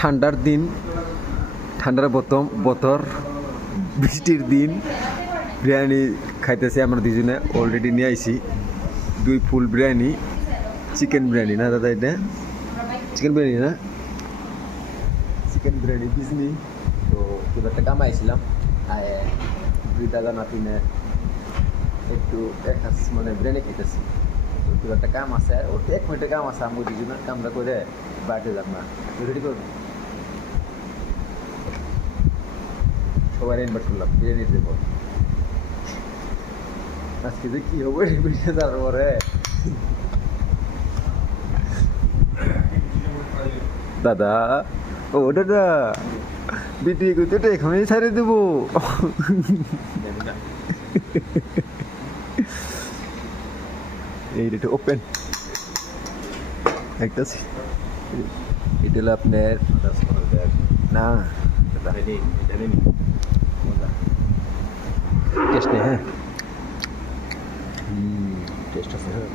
ঠান্ডার দিন, ঠান্ডার বতর, বৃষ্টির দিন বিরিয়ানি খাইতেছি আমরা দুজনে। অলরেডি নিয়ে আইছি 2 ফুল বিরিয়ানি, চিকেন বিরিয়ানি না দাদা? এটা চিকেন বিরিয়ানি না? চিকেন বিরিয়ানি বিজনি। তো খুব একটা কামাইছিলাম দুই টাকা না কিনে একটু মানে বিরিয়ানি খাইতেছি। তো খুব একটা কাম আছে, ওর 1 মিনিটের কাম আছে। আমি দুজনের কামটা করে বাড়িতে যাব না। রেডি করবো, সবাই ইনভাইট করলাম বিরিয়ানি দেবো। আজকে যে কি হবে তারপরে দাদা, ও দাদা ভিডিও করতে তো এখনই ছাড়ে দেবো। এইটা ওপেন একটা এটা হলো আপনার না টেস্ট নেই। হ্যাঁ টেস্ট আছে। হ্যাঁ